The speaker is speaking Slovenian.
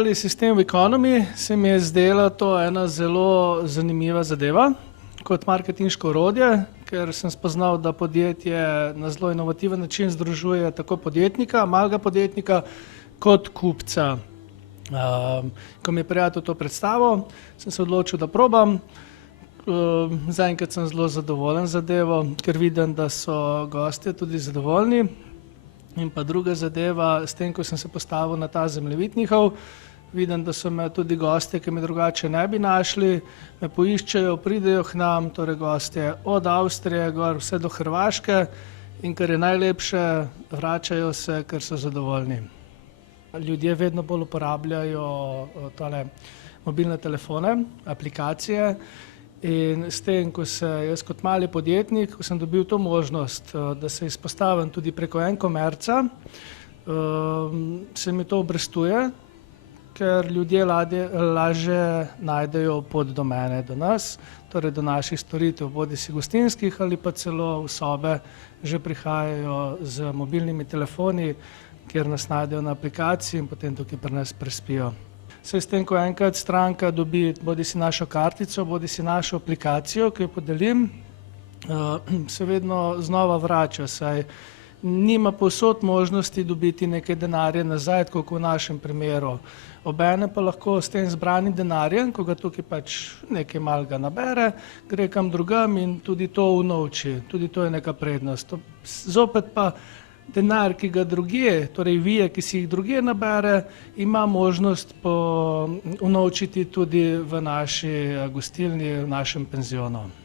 Sistem v ekonomiji se mi je zdela to ena zelo zanimiva zadeva kot marketinško orodje, ker sem spoznal, da podjetje na zelo inovativen način združuje tako podjetnika, malega podjetnika, kot kupca. Ko mi je prijatelj to predstavil, sem se odločil, da probam. Zaenkrat sem zelo zadovoljen z zadevo, ker vidim, da so gostje tudi zadovoljni. In pa druga zadeva, s tem, ko sem se postavil na ta zemljevid njihov, vidim, da so me tudi gostje, ki me drugače ne bi našli, me poiščejo, pridejo k nam, torej gostje od Avstrije gor vse do Hrvaške, in kar je najlepše, vračajo se, ker so zadovoljni. Ljudje vedno bolj uporabljajo tole mobilne telefone, aplikacije, in s tem, ko se jaz kot mali podjetnik, ko sem dobil to možnost, da se izpostavim tudi preko e-komerca, se mi to obrestuje, ker ljudje lažje najdejo pot do mene, do nas, torej do naših storitev, bodisi gostinskih ali pa celo v sobe že prihajajo z mobilnimi telefoni, kjer nas najdejo na aplikaciji in potem tukaj pri nas prespijo. Saj s tem, ko enkrat stranka dobi bodisi našo kartico, bodisi našo aplikacijo, ki jo podelim, se vedno znova vrača, saj nima povsod možnosti dobiti nekaj denarja nazaj, tako kot v našem primeru. Obenem pa lahko s tem zbranim denarjem, ko ga tukaj pač nekaj malega nabere, gre kam drugam in tudi to unovči. Tudi to je neka prednost. Zopet pa denar, ki ga drugje, torej vije, ki si jih drugje nabere, ima možnost unovčiti tudi v naši gostilni, v našem penzionu.